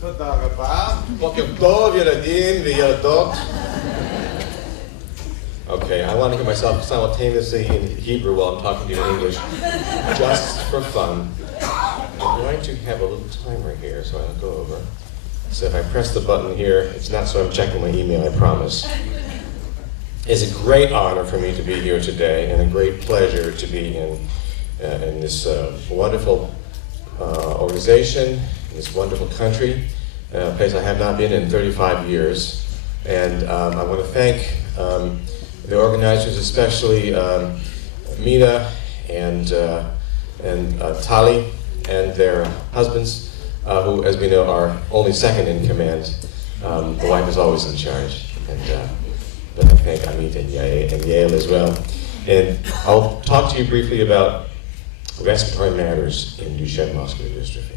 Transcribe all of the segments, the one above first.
תודה רבה. בוקר טוב, ילדים וילדות. Okay, I want to hear myself simultaneously in Hebrew while I'm talking to you in English, just for fun. I'm going to have a little timer here, so I'll go over. So if I press the button here, it's not so I'm checking my email, I promise. It's a great honor for me to be here today, and a great pleasure to be in this wonderful organization, in this wonderful country, a place I have not been in 35 years. And I want to thank the organizers, especially Mina and Tali and their husbands, who, as we know, are only second in command. The wife is always in charge. But I thank Amit and Yael as well. And I'll talk to you briefly about respiratory matters in Duchenne muscular dystrophy.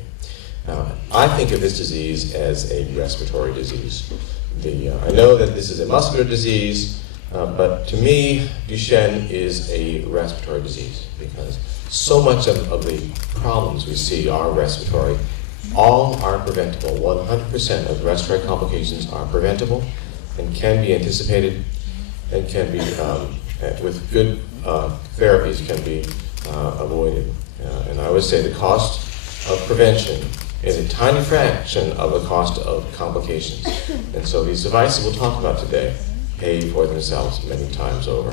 I think of this disease as a respiratory disease. I know that this is a muscular disease, but to me, Duchenne is a respiratory disease because so much of the problems we see are respiratory. All are preventable. 100% of respiratory complications are preventable and can be anticipated and can be, with good therapies, can be avoided. And I would say the cost of prevention is a tiny fraction of the cost of complications. And so these devices we'll talk about today pay for themselves many times over.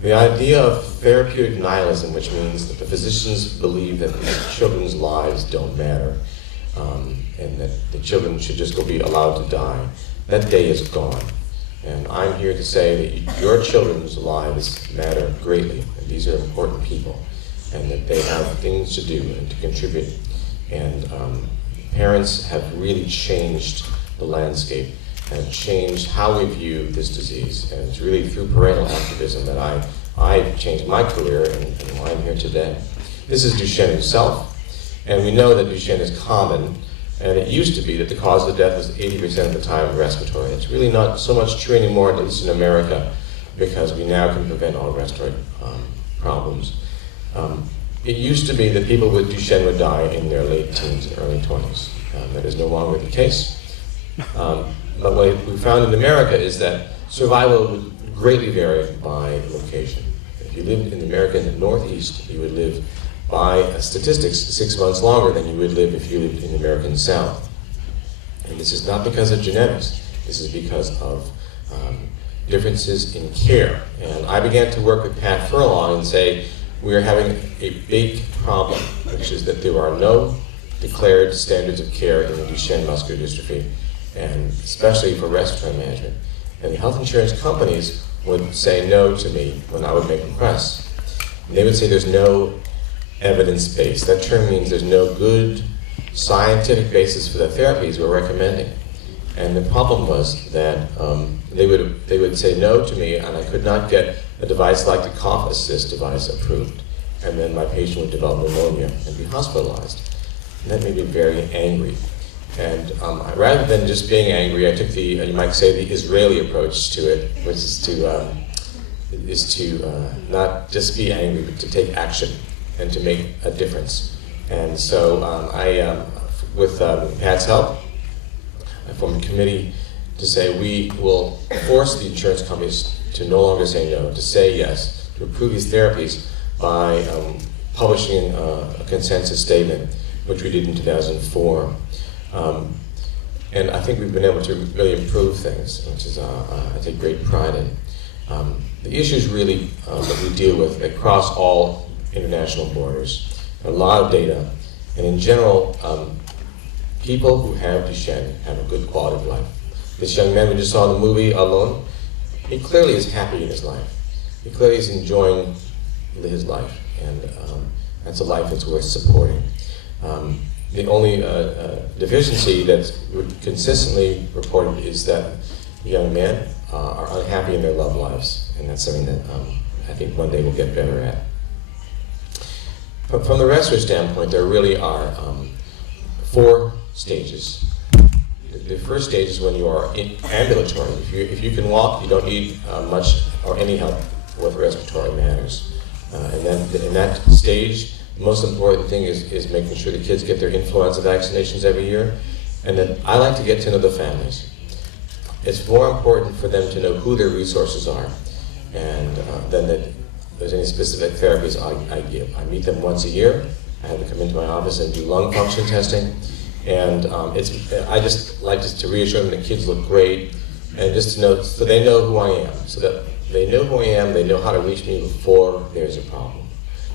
The idea of therapeutic nihilism, which means that the physicians believe that the children's lives don't matter, and that the children should just be allowed to die, that day is gone. And I'm here to say that your children's lives matter greatly, and these are important people, and that they have things to do and to contribute. And parents have really changed the landscape and changed how we view this disease. And it's really through parental activism that I've changed my career and why I'm here today. This is Duchenne himself, and we know that Duchenne is common, and it used to be that the cause of death was 80% of the time respiratory. It's really not so much true anymore, at least in America, because we now can prevent all respiratory problems. It used to be that people with Duchenne would die in their late teens and early 20s. That is no longer the case. But what we found in America is that survival would greatly vary by location. If you lived in the American Northeast, you would live by statistics 6 months longer than you would live if you lived in the American South. And this is not because of genetics. This is because of differences in care. And I began to work with Pat Furlong and say, we are having a big problem, which is that there are no declared standards of care in Duchenne muscular dystrophy, and especially for respiratory management. And the health insurance companies would say no to me when I would make requests. And they would say there's no evidence base. That term means there's no good scientific basis for the therapies we're recommending. And the problem was that they would say no to me, and I could not get a device like the cough assist device approved. And then my patient would develop pneumonia and be hospitalized. And that made me very angry. And rather than just being angry, I took the, you might say, the Israeli approach to it, which is to not just be angry, but to take action and to make a difference. And so with Pat's help, I formed a committee to say we will force the insurance companies to no longer say no, to say yes, to approve these therapies by publishing a consensus statement, which we did in 2004. And I think we've been able to really improve things, which is I take great pride in. The issues really that we deal with across all international borders, a lot of data, and in general, people who have Duchenne have a good quality of life. This young man we just saw in the movie, Alone, he clearly is happy in his life. He clearly is enjoying his life, and that's a life that's worth supporting. The only deficiency that's consistently reported is that young men are unhappy in their love lives, and that's something that I think one day we'll get better at. But from the respiratory standpoint, there really are 4 stages. The first stage is when you are ambulatory. If you can walk, you don't need much or any help with respiratory matters. And then in that stage, The most important thing is making sure the kids get their influenza vaccinations every year, and then I like to get to know the families. It's more important for them to know who their resources are, and than that there's any specific therapies I give. I meet them once a year. I have them come into my office and do lung function testing, and I just like to reassure them the kids look great, and just to know, so they know who I am, so that they know who I am, they know how to reach me before there's a problem,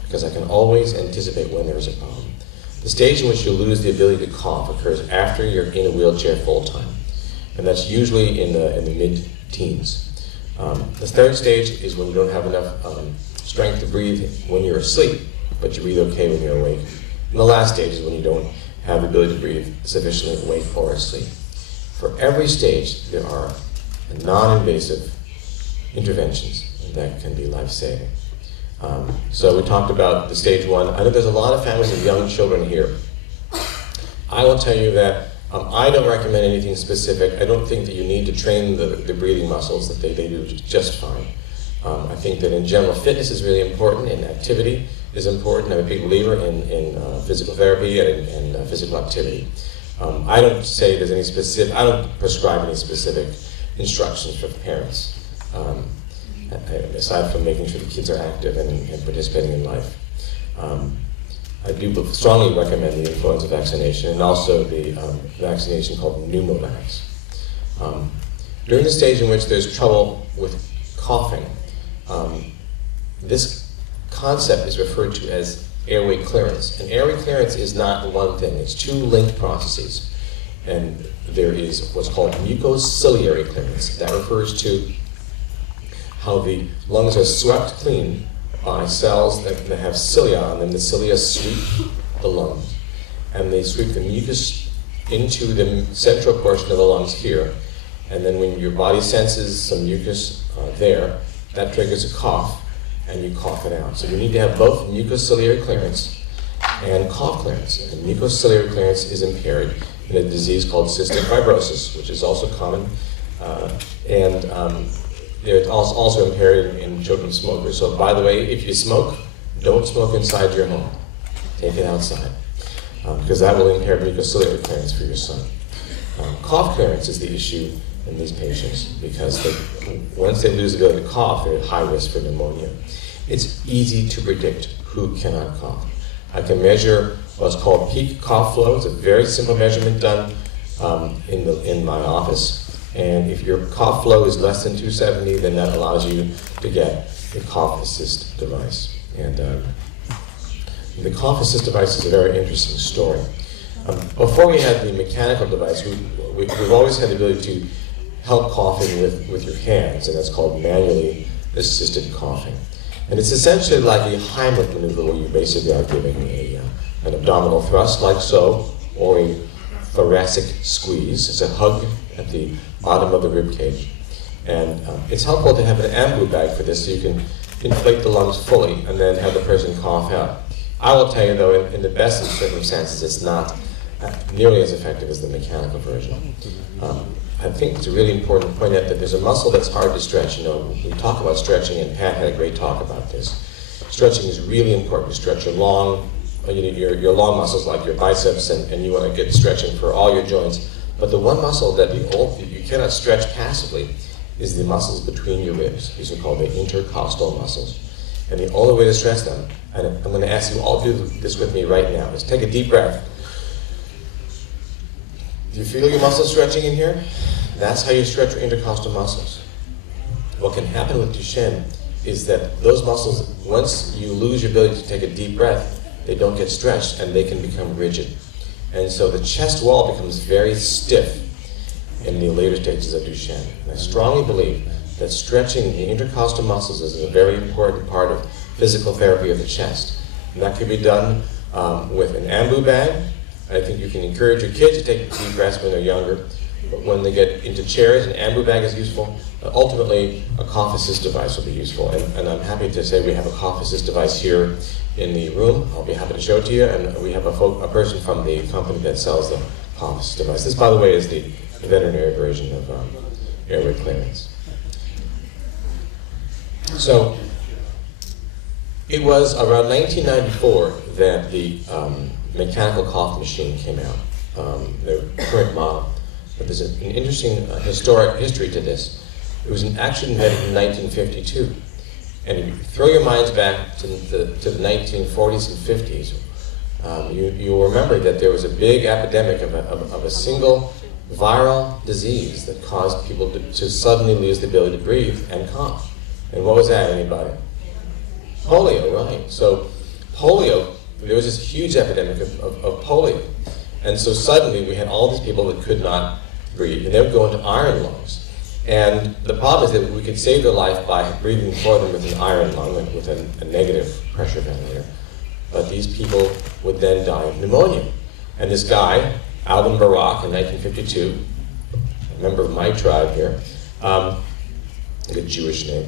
because I can always anticipate when there's a problem. The stage in which you lose the ability to cough occurs after you're in a wheelchair full time, and that's usually in the mid-teens. The third stage is when you don't have enough strength to breathe when you're asleep, but you breathe okay when you're awake. And the last stage is when you don't have the ability to breathe sufficiently awake or asleep. For every stage, there are non-invasive interventions that can be life-saving. So we talked about the stage 1. I know there's a lot of families with young children here. I will tell you that I don't recommend anything specific. I don't think that you need to train the breathing muscles, that they do just fine. I think that in general, fitness is really important, and activity is important. I'm a big believer in physical therapy and physical activity. I don't say there's any specific, I don't prescribe any specific instructions for parents, aside from making sure the kids are active and participating in life. I do strongly recommend the influenza vaccination and also the vaccination called pneumovax. During the stage in which there's trouble with coughing, this concept is referred to as airway clearance. And airway clearance is not one thing, it's two linked processes. And there is what's called mucociliary clearance. That refers to how the lungs are swept clean by cells that have cilia on them. The cilia sweep the lungs, and they sweep the mucus into the central portion of the lungs here. And then when your body senses some mucus there, that triggers a cough, and you cough it out. So you need to have both mucociliary clearance and cough clearance. And mucociliary clearance is impaired in a disease called cystic fibrosis, which is also common, it's also impaired in children smokers. So by the way, if you smoke, don't smoke inside your home. Take it outside, because that will impair mucociliary clearance for your son. Cough clearance is the issue in these patients, because once they lose the ability to cough, they're at high risk for pneumonia. It's easy to predict who cannot cough. I can measure what's called peak cough flow. It's a very simple measurement done in my office. And if your cough flow is less than 270, then that allows you to get a cough assist device. And the cough assist device is a very interesting story. Before we had the mechanical device, we've always had the ability to help coughing with your hands, and that's called manually assisted coughing. And it's essentially like a Heimlich maneuver, where you basically are giving an abdominal thrust like so, or a thoracic squeeze. It's a hug at the bottom of the rib cage. And it's helpful to have an ambu bag for this, so you can inflate the lungs fully and then have the person cough out. I will tell you though, in the best of circumstances, it's not nearly as effective as the mechanical version. I think it's really important to point out that there's a muscle that's hard to stretch. You know, we talk about stretching, and Pat had a great talk about this. Stretching is really important. You stretch your long muscles like your biceps, and you want to get stretching for all your joints. But the one muscle that you cannot stretch passively is the muscles between your ribs. These are called the intercostal muscles. And the only way to stretch them, and I'm going to ask you all to do this with me right now, is take a deep breath. Do you feel your muscles stretching in here? That's how you stretch your intercostal muscles. What can happen with Duchenne is that those muscles, once you lose your ability to take a deep breath, they don't get stretched and they can become rigid. And so the chest wall becomes very stiff in the later stages of Duchenne. And I strongly believe that stretching the intercostal muscles is a very important part of physical therapy of the chest. And that can be done with an ambu bag. I think you can encourage your kids to take deep breaths when they're younger. But when they get into chairs, an ambu bag is useful. But ultimately, a cough assist device will be useful. And I'm happy to say we have a cough assist device here in the room. I'll be happy to show it to you. And we have a person from the company that sells the cough assist device. This, by the way, is the veterinary version of airway clearance. So, It was around 1994 that the mechanical cough machine came out, the current model. But there's an interesting historic history to this. It was actually invented in 1952. And if you throw your minds back to the 1940s and 50s, you'll remember that there was a big epidemic of a single viral disease that caused people to suddenly lose the ability to breathe and cough. And what was that, anybody? Polio, right. So polio, there was this huge epidemic of polio. And so suddenly we had all these people that could not breathe, and they would go into iron lungs. And the problem is that we could save their life by breathing for them with an iron lung, with a negative pressure ventilator. But these people would then die of pneumonia. And this guy, Alvin Barak, in 1952, a member of my tribe here, a Jewish name,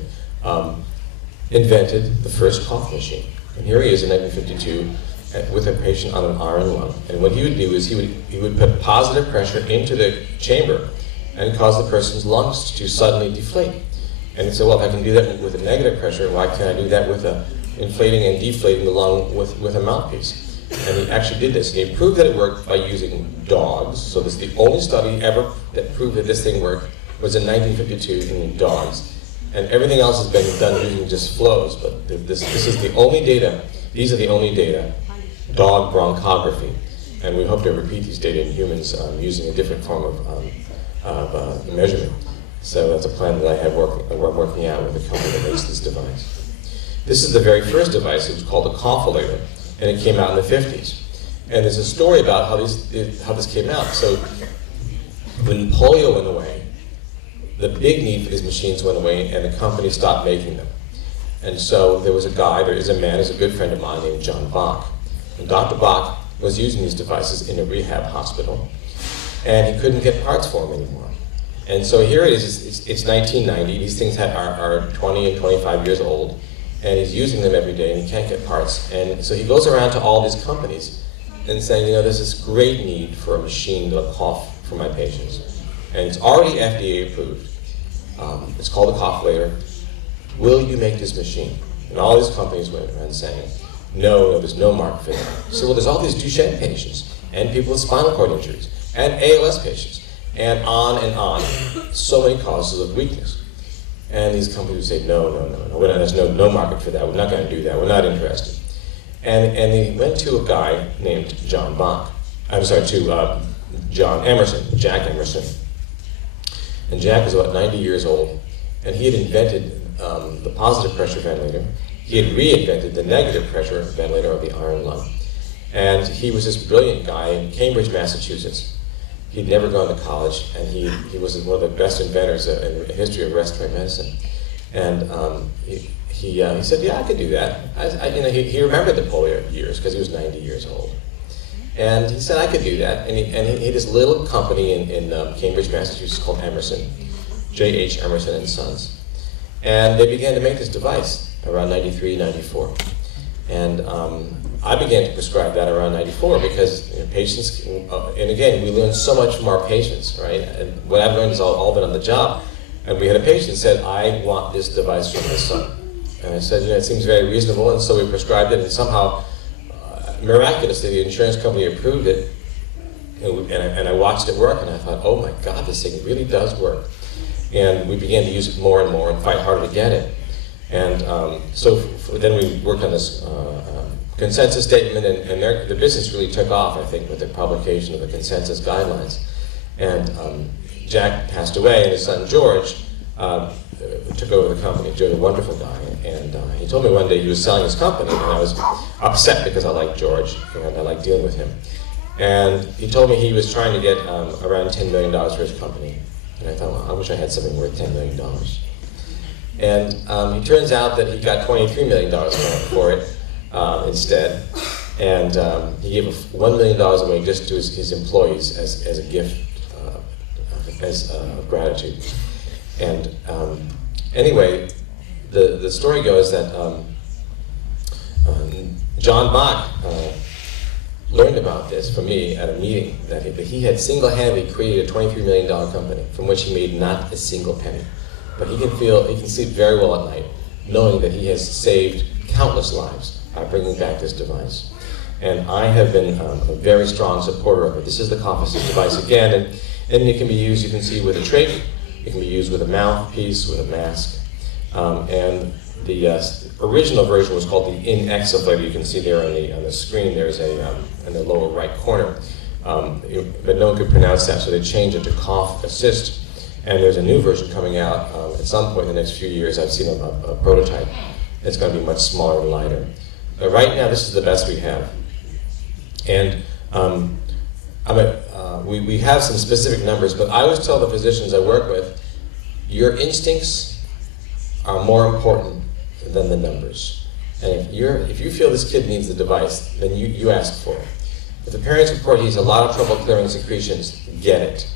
invented the first cough machine. And here he is in 1952 with a patient on an iron lung. And what he would do is he would put positive pressure into the chamber and cause the person's lungs to suddenly deflate. And he said, well, if I can do that with a negative pressure, why can't I do that with inflating and deflating the lung with a mouthpiece? And he actually did this. And he proved that it worked by using dogs. So this is the only study ever that proved that this thing worked was in 1952 in dogs. And everything else has been done using just flows. But this is the only data. These are the only data, dog bronchography. And we hope to repeat these data in humans using a different form of measurement. So that's a plan that I have we're working out with a company that makes this device. This is the very first device. It was called a cough-olator, and it came out in the 50s. And there's a story about how this came out. So when polio went away, the big need for these machines went away, and the company stopped making them. And so there is a man, who's a good friend of mine named John Bach. And Dr. Bach was using these devices in a rehab hospital, and he couldn't get parts for them anymore. And so here it is, it's 1990, these things are 20 and 25 years old, and he's using them every day and he can't get parts. And so he goes around to all these companies and saying, you know, there's this great need for a machine to cough for my patients. And it's already FDA approved. It's called a cough-olator. Will you make this machine? And all these companies went around saying, no, there's no market for that. So well, there's all these Duchenne patients, and people with spinal cord injuries, and ALS patients, and on, so many causes of weakness. And these companies would say, no, there's no market for that, we're not going to do that, we're not interested. And they went to a guy named John Emerson, Jack Emerson. And Jack was about 90 years old, and he had invented the positive pressure ventilator. He had reinvented the negative pressure ventilator of the iron lung. And he was this brilliant guy in Cambridge, Massachusetts. He'd never gone to college, and he was one of the best inventors in the history of respiratory medicine. And he said, yeah, I could do that. He remembered the polio years because he was 90 years old. And he said, I could do that. And he had this little company in Cambridge, Massachusetts called Emerson, J.H. Emerson and Sons. And they began to make this device around 93, 94. And I began to prescribe that around 94 because patients, and again, we learn so much from our patients, right? And what I've learned is all been on the job. And we had a patient said, I want this device for my son. And I said, it seems very reasonable, and so we prescribed it, and somehow, miraculously, the insurance company approved it, and I watched it work, and I thought, oh my God, this thing really does work. And we began to use it more and more and fight harder to get it. And then we worked on this consensus statement, and the business really took off, I think, with the publication of the consensus guidelines. And Jack passed away, and his son George took over the company. George, a wonderful guy, and he told me one day he was selling his company, and I was upset because I liked George, and I liked dealing with him. And he told me he was trying to get around $10 million for his company. And I thought, well, I wish I had something worth $10 million. And it turns out that he got $23 million for it instead. And he gave $1 million away just to his employees as a gift, as gratitude. And anyway, the story goes that John Bach learned about this from me at a meeting, that he had single-handedly created a $23 million company from which he made not a single penny. But he can sleep very well at night, knowing that he has saved countless lives by bringing back this device. And I have been a very strong supporter of it. This is the cough assist device again, and it can be used, you can see, with a trach. It can be used with a mouthpiece, with a mask. And the original version was called the inexaflator. You can see there on the screen, there's a, in the lower right corner. But no one could pronounce that, so they changed it to cough assist. And there's a new version coming out at some point in the next few years. I've seen a prototype. It's going to be much smaller and lighter. But right now, this is the best we have. And we have some specific numbers, but I always tell the physicians I work with, your instincts are more important than the numbers. And if you feel this kid needs the device, then you ask for it. If the parents report he has a lot of trouble clearing secretions, get it.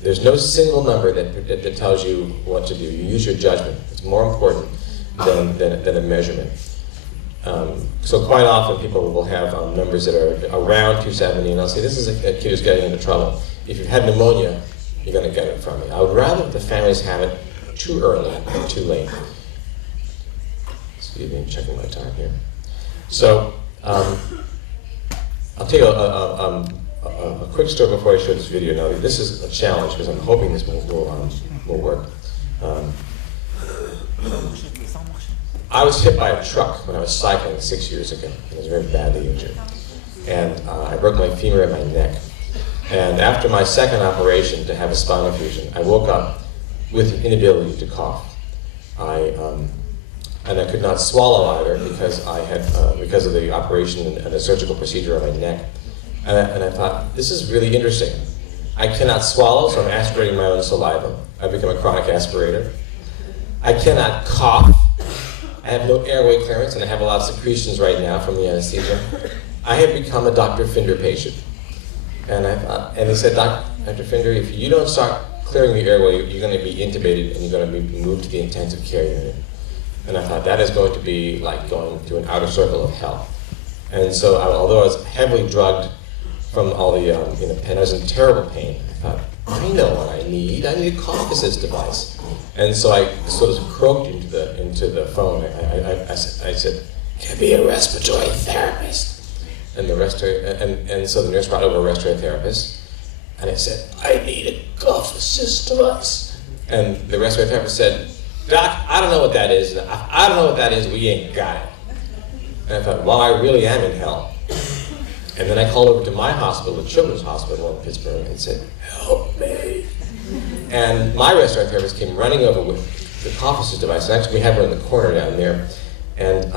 There's no single number that tells you what to do. You use your judgment. It's more important than a measurement. So quite often people will have numbers that are around 270, and I'll say, this is a kid who's getting into trouble. If you've had pneumonia, you're going to get it from me. I would rather the families have it too early than too late. Excuse me, I'm checking my time here. So I'll tell you a quick story before I show this video. Now, this is a challenge because I'm hoping this will work. I was hit by a truck when I was cycling 6 years ago. I was very badly injured. And I broke my femur and my neck. And after my second operation to have a spinal fusion, I woke up with the inability to cough. And I could not swallow either because because of the operation and the surgical procedure on my neck. And I thought, this is really interesting. I cannot swallow, so I'm aspirating my own saliva. I've become a chronic aspirator. I cannot cough. I have no airway clearance, and I have a lot of secretions right now from the anesthesia. I have become a Dr. Pfinder patient. And they said, Dr. Pfinder, if you don't start clearing the airway, you're going to be intubated and you're going to be moved to the intensive care unit. And I thought, that is going to be like going to an outer circle of hell. And so, although I was heavily drugged from all the pain, I was in terrible pain. I thought, I know what I need. I need a cough assist device. And so I sort of croaked into the phone. I said, "Can I be a respiratory therapist?" And so the nurse brought over a respiratory therapist, and I said, "I need a cough assist device." And the respiratory therapist said, "Doc, I don't know what that is. I don't know what that is. We ain't got it." And I thought, well, I really am in hell. And then I called over to my hospital, the Children's Hospital in Pittsburgh, and said, "Help me." And my respiratory therapist came running over with the cough assist device. And actually, we have one in the corner down there. And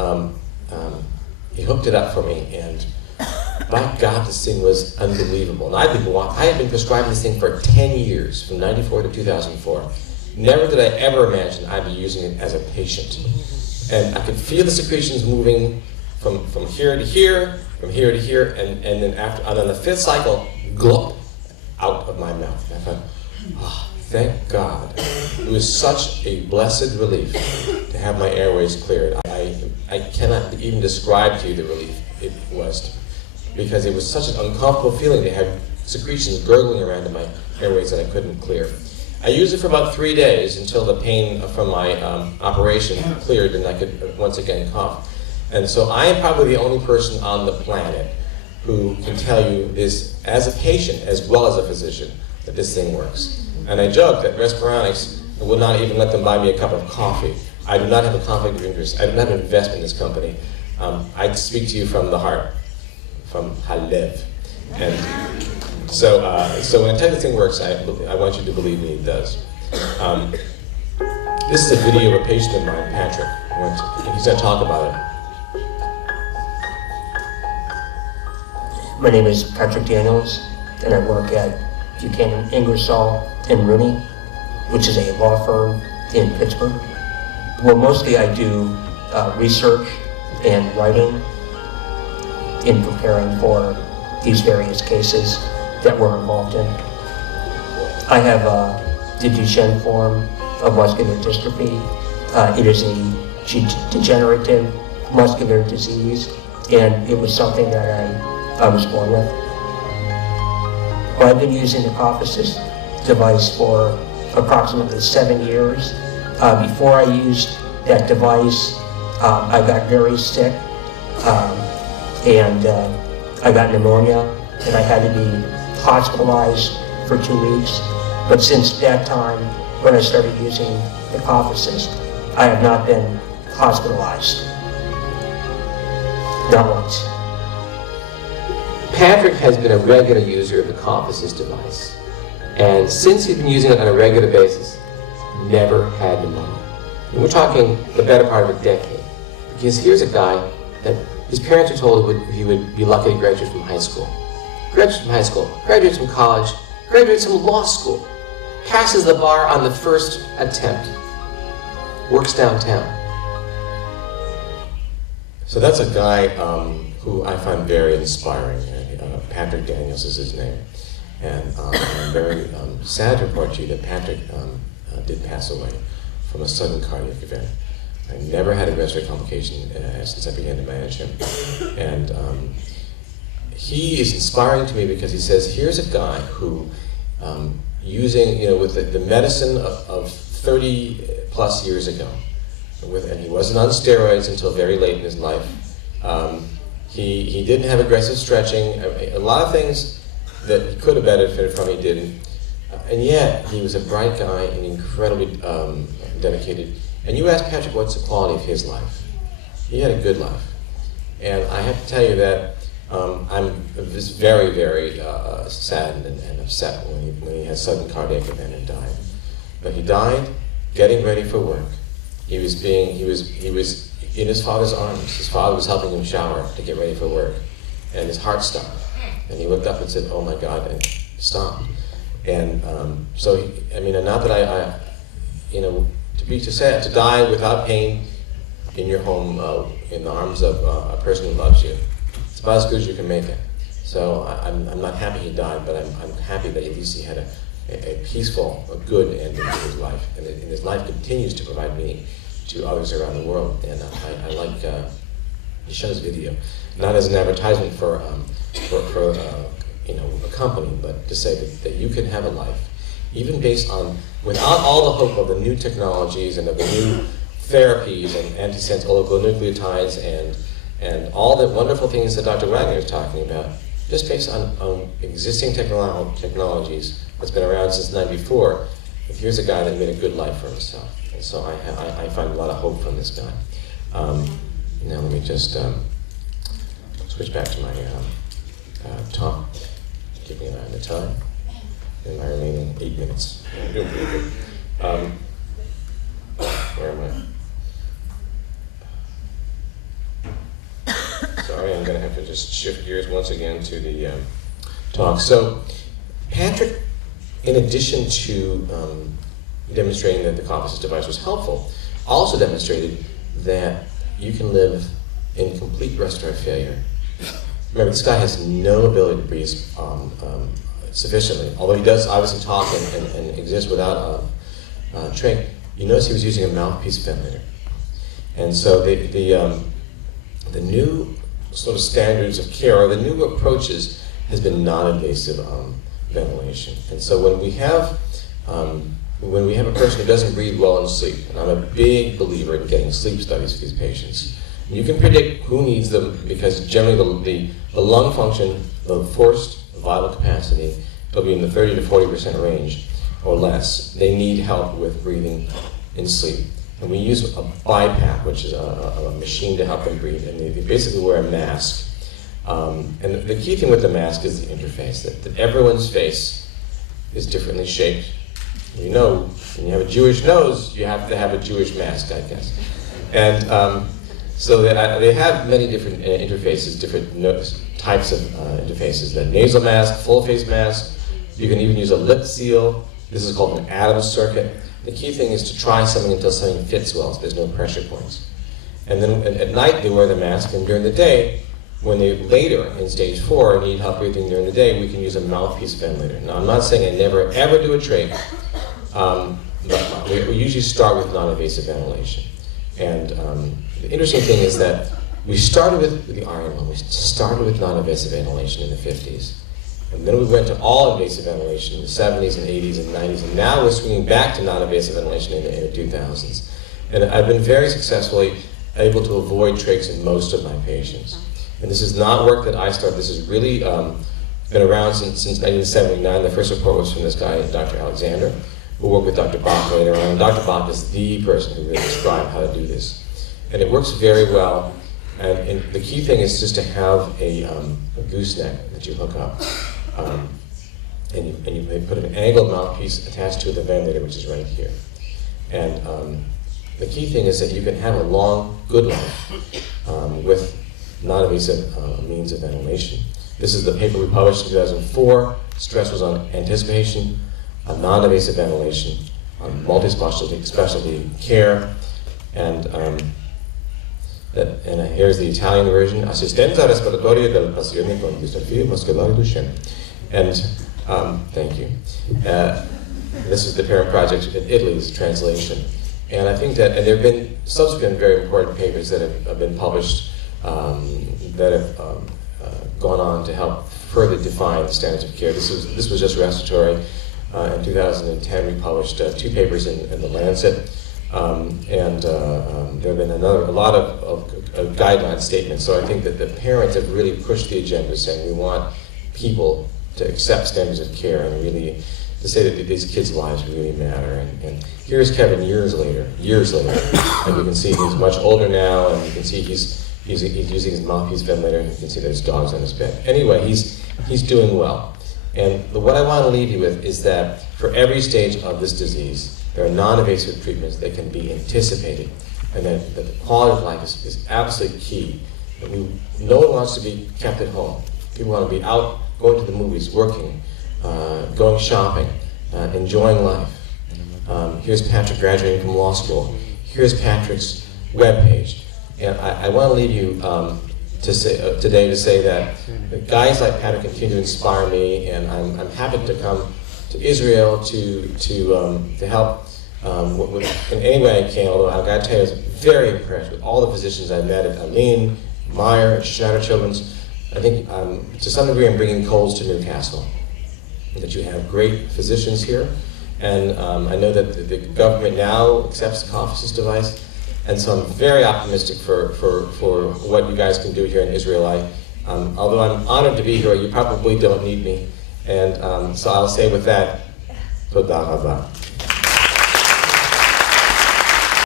he hooked it up for me. And by God, this thing was unbelievable. And I had been prescribing this thing for 10 years, from '94 to 2004. Never did I ever imagine I'd be using it as a patient. And I could feel the secretions moving from here to here, from here to here, and then on the fifth cycle, glop, out of my mouth. And I thought, oh, thank God. It was such a blessed relief to have my airways cleared. I cannot even describe to you the relief it was, because it was such an uncomfortable feeling to have secretions gurgling around in my airways that I couldn't clear. I used it for about 3 days until the pain from my operation cleared and I could once again cough. And so I am probably the only person on the planet who can tell you this as a patient as well as a physician, that this thing works. And I joke that Respironics will not even let them buy me a cup of coffee. I do not have a conflict of interest. I do not invest in this company. I speak to you from the heart, from Halev. And so when I tell you this thing works, I want you to believe me, it does. This is a video of a patient of mine, Patrick. He's going to talk about it. My name is Patrick Daniels, and I work at Buchanan, Ingersoll and Rooney, which is a law firm in Pittsburgh. Well, mostly I do research and writing in preparing for these various cases that we're involved in. I have the Dushen form of muscular dystrophy. It is a degenerative muscular disease, and it was something that I was born with. Well, I've been using the cough assist device for approximately 7 years. Before I used that device. I got very sick, and I got pneumonia, and I had to be hospitalized for 2 weeks. But since that time, when I started using the cough assist, I have not been hospitalized. Not once. Patrick has been a regular user of the cough assist device, and since he's been using it on a regular basis, never had pneumonia. And we're talking the better part of a decade, because here's a guy that his parents were told he would be lucky to graduate from high school. Graduates from high school, graduates from college, graduates from law school, passes the bar on the first attempt, works downtown. So that's a guy who I find very inspiring. Patrick Daniels is his name. And I'm very sad to report to you that Patrick did pass away from a sudden cardiac event. I never had a respiratory complication since I began to manage him. And he is inspiring to me because he says, here's a guy who, using, with the medicine of 30 plus years ago, and he wasn't on steroids until very late in his life. He didn't have aggressive stretching. A lot of things that he could have benefited from, he didn't. And yet, he was a bright guy and incredibly dedicated. And you ask Patrick, what's the quality of his life? He had a good life. And I have to tell you that I'm just very, very saddened and upset when he had a sudden cardiac event and died. But he died getting ready for work. He was in his father's arms. His father was helping him shower to get ready for work. And his heart stopped. And he looked up and said, oh my God, and stopped. And so, not that to die without pain in your home, in the arms of a person who loves you, it's about as good as you can make it. So I'm not happy he died, but I'm happy that at least he had a peaceful, a good ending to his life. And his life continues to provide meaning to others around the world. And I like he shows video, not as an advertisement for a company, but to say that you can have a life, even based on, without all the hope of the new technologies and of the new therapies and antisense oligonucleotides and all the wonderful things that Dr. Wagner is talking about, just based on existing technologies that's been around since '94. But here's a guy that made a good life for himself. And so I find a lot of hope from this guy. Now let me just switch back to my talk, keeping an eye on the time in my remaining 8 minutes. Where am I? Sorry, I'm going to have to just shift gears once again to the talk. So Patrick, in addition to demonstrating that the cough assist device was helpful, also demonstrated that you can live in complete respiratory failure. Remember, this guy has no ability to breathe sufficiently, although he does obviously talk and exist without a trach. You notice he was using a mouthpiece ventilator. And so the new sort of standards of care, or the new approaches, has been non-invasive ventilation. And so when we have a person who doesn't breathe well in sleep, and I'm a big believer in getting sleep studies for these patients, you can predict who needs them because generally the lung function, the forced vital capacity, will be in the 30 to 40% range or less. They need help with breathing in sleep. And we use a BiPAP, which is a machine to help them breathe, and they basically wear a mask. And the key thing with the mask is the interface, that everyone's face is differently shaped. You know, when you have a Jewish nose, you have to have a Jewish mask, I guess. And so they have many different interfaces, different types of interfaces. The nasal mask, full face mask. You can even use a lip seal. This is called an Adams circuit. The key thing is to try something until something fits well, so there's no pressure points. And then at night they wear the mask, and during the day, when they later in stage 4 need help breathing during the day, we can use a mouthpiece ventilator. Now I'm not saying I never ever do a trach, but we usually start with non-invasive ventilation. And the interesting thing is that we started with the iron lung. We started with non-invasive ventilation in the 50s. And then we went to all-invasive ventilation in the 70s and 80s and 90s. And now we're swinging back to non-invasive ventilation in the 2000s. And I've been very successfully able to avoid trachs in most of my patients. And this is not work that I started. This has really been around since 1979. The first report was from this guy, Dr. Alexander, who worked with Dr. Bach later on. Dr. Bach is the person who really described how to do this. And it works very well. And the key thing is just to have a gooseneck that you hook up. And you put an angled mouthpiece attached to the ventilator, which is right here. And the key thing is that you can have a long, good life with non-invasive means of ventilation. This is the paper we published in 2004. Stress was on anticipation, on non-invasive ventilation, on multi-specialty care, and here's the Italian version: assistenza respiratoria del paziente con distrofia muscolare Dushen. And thank you. This is the parent project in Italy's translation. And I think that, and there have been subsequent very important papers that have been published that have gone on to help further define the standards of care. This was just respiratory. In 2010, we published 2 papers in the Lancet, and there have been a lot of guideline statements. So I think that the parents have really pushed the agenda, saying we want people to accept standards of care and really to say that these kids' lives really matter. And here's Kevin years later, and you can see he's much older now, and you can see he's using his mouthpiece ventilator, and you can see there's dogs on his bed. Anyway, he's doing well. And what I want to leave you with is that for every stage of this disease, there are non-invasive treatments that can be anticipated, and that the quality of life is absolutely key. No one wants to be kept at home. People want to be out, going to the movies, working, going shopping, enjoying life. Here's Patrick graduating from law school. Here's Patrick's webpage. And I want to leave you today to say that guys like Patrick continue to inspire me, and I'm happy to come to Israel to help in any way I can, although I've got to tell you, I was very impressed with all the physicians I met at Aline, Meyer, Shatter Children's. I think to some degree I'm bringing coals to Newcastle, that you have great physicians here. And I know that the government now accepts the cough assist device. And so I'm very optimistic for what you guys can do here in Israel. Although I'm honored to be here, you probably don't need me. And so I'll say with that, Toda Hava.